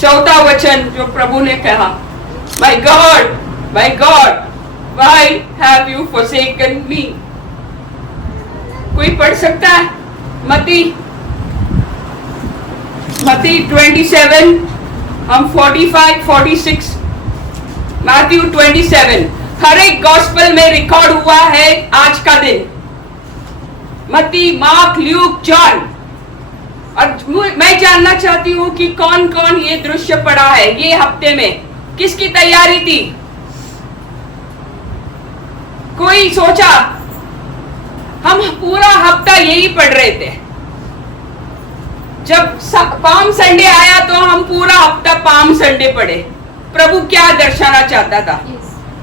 चौथा वचन जो प्रभु ने कहा, my God why have you forsaken me. कोई पढ़ सकता है? मत्ती 27, हम 45, 46, मैथ्यू 27, हर एक गॉस्पेल में रिकॉर्ड हुआ है आज का दिन। मत्ती, मार्क, ल्यूक, जॉन। और मैं जानना चाहती हूँ कि कौन कौन ये दृश्य पढ़ा है ये हफ्ते में, किसकी तैयारी थी? कोई सोचा? हम पूरा हफ्ता यही पढ़ रहे थे। जब पाम संडे आया तो हम पूरा हफ्ता पाम संडे पढ़े, प्रभु क्या दर्शाना चाहता था।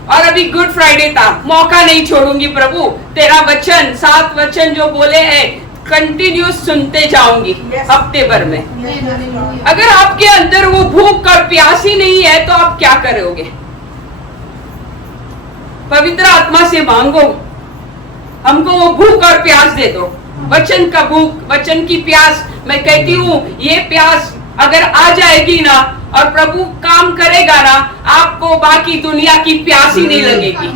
और अभी गुड फ्राइडे था, मौका नहीं छोड़ूंगी प्रभु, तेरा वचन 7 वचन जो बोले हैं कंटिन्यूस सुनते जाऊंगी हफ्ते भर में। अगर आपके अंदर वो भूख और प्यास ही नहीं है तो आप क्या करोगे? पवित्र आत्मा से मांगो, हमको वो भूख और प्यास दे दो, वचन का भूख, वचन की प्यास। मैं कहती हूँ ये प्यास अगर आ जाएगी ना और प्रभु काम करेगा ना, आपको बाकी दुनिया की प्यास ही नहीं लगेगी।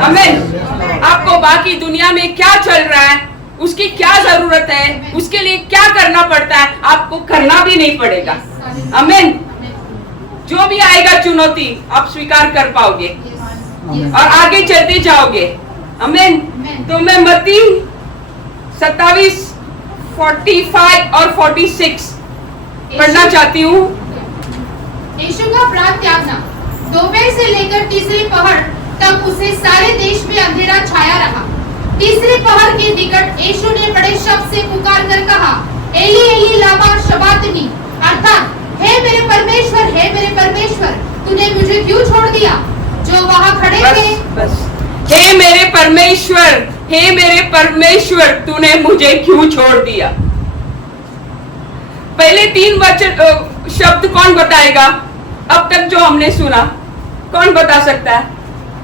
आमीन। आपको बाकी दुनिया में क्या चल रहा है, उसकी क्या जरूरत है, उसके लिए क्या करना पड़ता है, आपको करना भी नहीं पड़ेगा। आमीन। जो भी आएगा चुनौती आप स्वीकार कर पाओगे और आगे चलते जाओगे। आमीन। तो मैं मत्ती 27, 45 और 46 पढ़ना चाहती हूँ। यीशु का प्राण त्यागना। दोपहर से लेकर तीसरी पहर तक उसे सारे देश में अंधेरा छाया रहा। तीसरी पहर के निकट यीशु ने बड़े शब्द से पुकार कर कहा, एली एली लामा शबातनी, अर्थात हे मेरे परमेश्वर तूने मुझे क्यों छोड़ दिया। जो वहाँ खड़े थे, हे मेरे परमेश्वर तूने मुझे क्यों छोड़ दिया। पहले 3 वचन शब्द कौन बताएगा? अब तक जो हमने सुना कौन बता सकता है?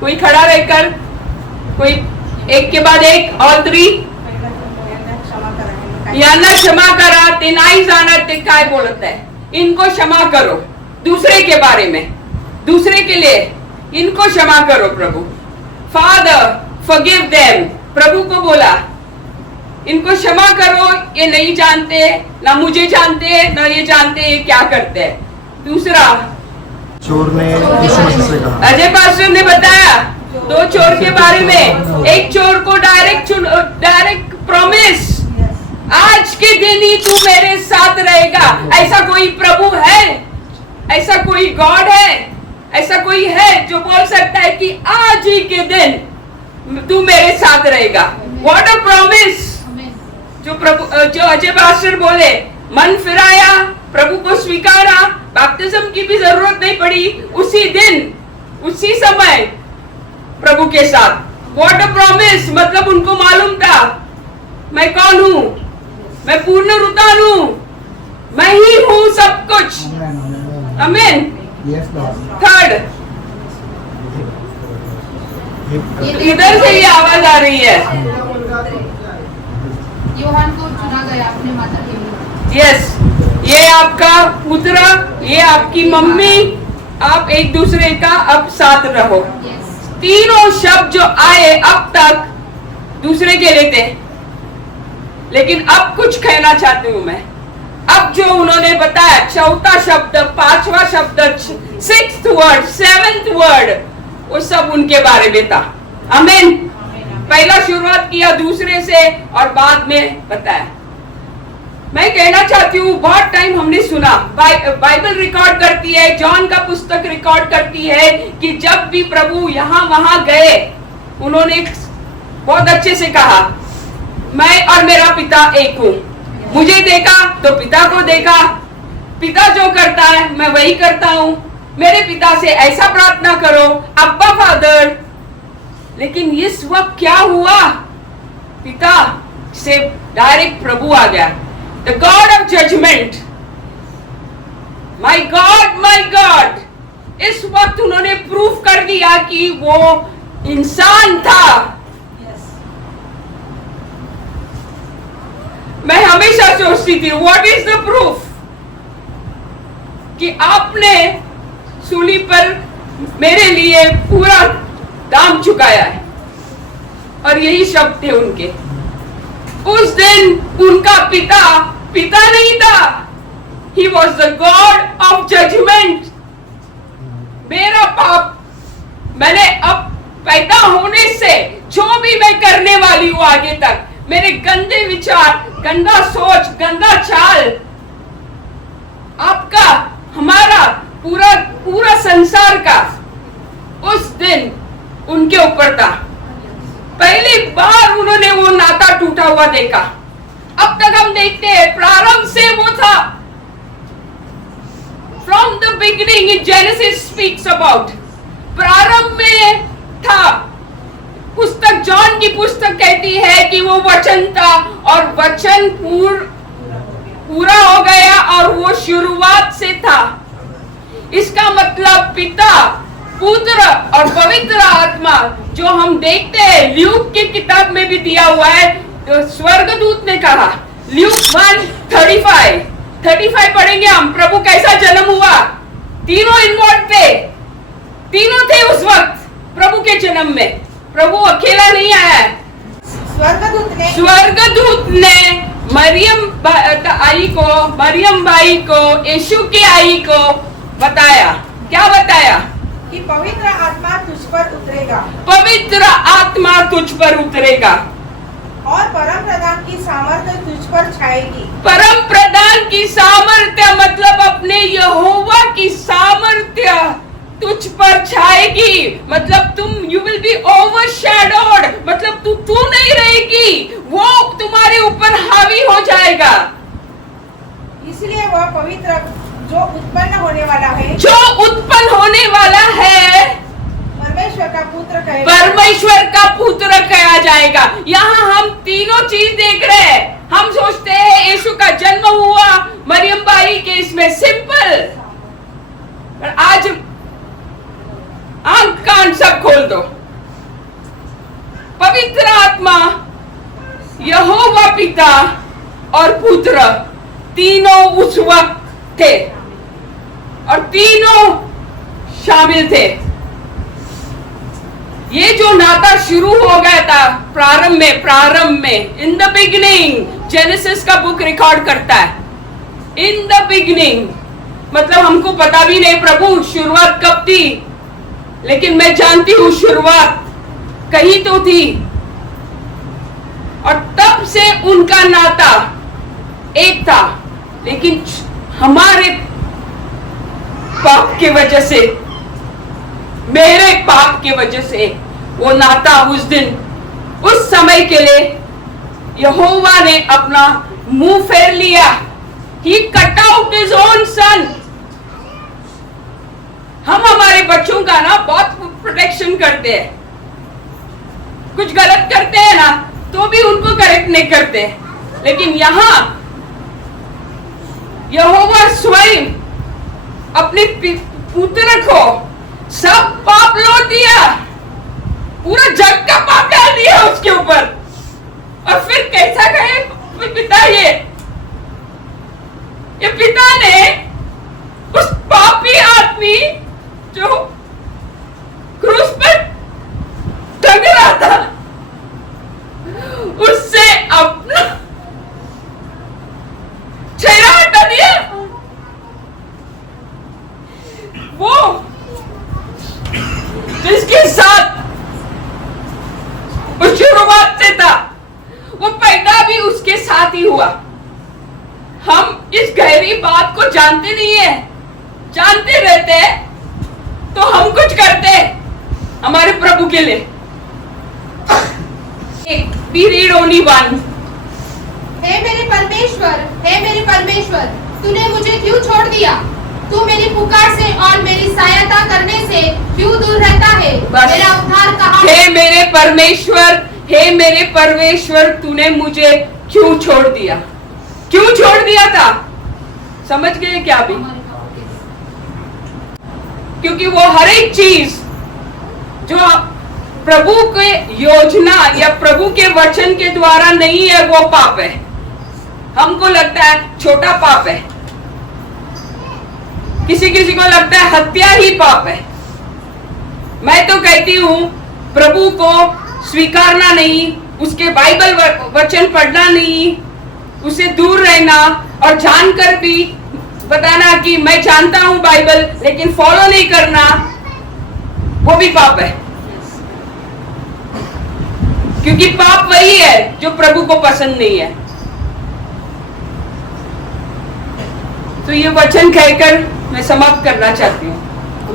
कोई खड़ा रहकर, कोई एक के बाद एक, और 3 यांना क्षमा करा ते नाही जाणार ते काय बोलत है, इनको क्षमा करो। दूसरे के बारे में, दूसरे के लिए इनको क्षमा करो प्रभु। फादर फॉरगिव देम, प्रभु को बोला इनको क्षमा करो, ये नहीं जानते, ना मुझे जानते, ना ये जानते ये क्या करते हैं। दूसरा, चोर ने यीशु मसीह से कहा, अजय पास्टर ने बताया 2 चोर के बारे में। एक चोर को डायरेक्ट प्रॉमिस, आज के दिन ही तू मेरे साथ रहेगा। ऐसा कोई प्रभु है, ऐसा कोई गॉड है, ऐसा कोई है जो बोल सकता है कि आज ही के दिन तू मेरे साथ रहेगा। What a promise. जो अजय पास्टर बोले, मन फिराया, प्रभु को स्वीकारा, बैप्टिज्म की भी जरूरत नहीं पड़ी, उसी दिन उसी समय प्रभु के साथ। What a promise. मतलब उनको मालूम था मैं कौन हूँ, मैं पूर्ण रुतान हूँ, मैं ही हूँ सब कुछ। आमीन। थर्ड, इधर से ही आवाज आ रही है। यूहन्ना को चुना गया अपने माता के लिए। यस, ये आपका पुत्र, ये आपकी मम्मी, आप एक दूसरे का अब साथ रहो। तीनों शब्द जो आए अब तक दूसरे के लिए थे, लेकिन अब कुछ कहना चाहती हूं मैं। अब जो उन्होंने बताया, चौथा शब्द, 5वां शब्द, 6th वर्ड, 7th वर्ड, वो सब उनके बारे में था। आमीन। पहला शुरुआत किया दूसरे से और बाद में बताया। मैं कहना चाहती हूँ बहुत टाइम हमने सुना, बाइबल रिकॉर्ड करती है, जॉन का पुस्तक रिकॉर्ड करती है कि जब भी प्रभु यहाँ वहां गए, उन्होंने बहुत अच्छे से कहा, मैं और मेरा पिता एक हूँ। मुझे देखा तो पिता को देखा, पिता जो करता है मैं वही करता हूँ। मेरे पिता से ऐसा प्रार्थना करो, अब्बा फादर। लेकिन इस वक्त क्या हुआ? पिता से डायरेक्ट प्रभु आ गया, the God of judgement, my God. इस वक्त उन्होंने प्रूफ कर दिया कि वो इंसान था। मैं हमेशा सोचती थी, व्हाट इज द प्रूफ? कि आपने सूली पर मेरे लिए पूरा दाम चुकाया है। और यही शब्द थे उनके। उस दिन उनका पिता पिता नहीं था, he was the God of judgement. मेरा पाप, मैंने अब पैदा होने से जो भी मैं करने वाली हूं आगे तक, मेरे गंदे विचार, गंदा सोच, गंदा चाल, आपका, हमारा, पूरा पूरा संसार का उस दिन उनके ऊपर था। पहली बार उन्होंने वो नाता टूटा हुआ देखा। अब तक हम देखते हैं प्रारंभ से वो था। From the beginning genesis speaks about, प्रारंभ में था। पुस्तक, जॉन की पुस्तक कहती है कि वो वचन था और वचन पूरा हो गया और वो शुरुआत से था। इसका मतलब पिता, पुत्र और पवित्र आत्मा, जो हम देखते हैं ल्यूक की किताब में भी दिया हुआ है। तो स्वर्गदूत ने कहा, ल्यूक 1:35 पढ़ेंगे हम, प्रभु कैसा जन्म हुआ। तीनों इन्वॉल्व थे, तीनों थे उस वक्त प्रभु के जन्म में। प्रभु अकेला नहीं आया। स्वर्गदूत ने मरियम बाई को, यीशु की आई को बताया। क्या बताया? कि पवित्र आत्मा तुझ पर उतरेगा, पवित्र आत्मा तुझ पर उतरेगा और परम प्रधान की सामर्थ्य तुझ पर छाएगी। परम प्रधान की सामर्थ्य मतलब अपने यहोवा की सामर्थ्य तुझ पर छाएगी। मतलब तुम, यू विल बी ओवरशैडोड, मतलब तू नहीं रहेगी, वो तुम्हारे ऊपर हावी हो जाएगा। इसलिए वह पवित्र जो उत्पन्न होने वाला है, परमेश्वर का पुत्र कहेगा, परमेश्वर का पुत्र कहा जाएगा। यहाँ हम तीनों चीज देख रहे हैं। हम सोचते हैं यीशु का जन्म हुआ मरियम बाई के इसमें, सिंपल। पर आज आंख कान सब खोल दो। पवित्र आत्मा, यहोवा पिता और पुत्र तीनों उस वक्त थे और तीनों शामिल थे। ये जो नाता शुरू हो गया था प्रारंभ में, इन द बिगिनिंग, जेनेसिस का बुक रिकॉर्ड करता है, इन द बिगिनिंग, मतलब हमको पता भी नहीं प्रभु शुरुआत कब थी, लेकिन मैं जानती हूं शुरुआत कहीं तो थी। और तब से उनका नाता एक था, लेकिन हमारे पाप के वजह से, मेरे पाप के वजह से वो नाता उस दिन, उस समय के लिए यहोवा ने अपना मुंह फेर लिया। He cut out his own son। हम हमारे बच्चों का ना बहुत प्रोटेक्शन करते हैं, कुछ गलत करते हैं ना तो भी उनको करेक्ट नहीं करते, लेकिन यहाँ यहोवा स्वयं अपने पुत्र को सब पाप लौट दिया, पूरा जग का पाप डाल दिया उसके ऊपर। और फिर कैसा कहे पिता, ये पिता ने उस पापी आदमी जो क्रूस पर टंग रहा था, उससे अपना चेहरा हटा दिया। वो जिसके साथ उस शुरुआत से था, वो पैदा भी उसके साथ ही हुआ। हम इस गहरी बात को जानते नहीं है, जानते रहते तो हम कुछ करते हमारे प्रभु के लिए। We read only one। हे मेरे परमेश्वर, तूने मुझे क्यों छोड़ दिया? तू मेरी पुकार से और मेरी सहायता करने से क्यों दूर रहता है? मेरा उद्धार कहाँ है? हे मेरे परमेश्वर, तूने मुझे क्यों छोड़ दिया? क्यों छोड़ दिया था? समझ गए क्या भी? क्योंकि वो हर एक चीज जो प्रभु के योजना या प्रभु के वचन के द्वारा नहीं है, वो पाप है। हमको लगता है छोटा पाप है, किसी किसी को लगता है हत्या ही पाप है। मैं तो कहती हूँ प्रभु को स्वीकारना नहीं, उसके बाइबल वचन पढ़ना नहीं, उससे दूर रहना और जानकर भी बताना कि मैं जानता हूं बाइबल लेकिन फॉलो नहीं करना, वो भी पाप है। क्योंकि पाप वही है जो प्रभु को पसंद नहीं है। तो ये वचन कहकर मैं समाप्त करना चाहती हूँ।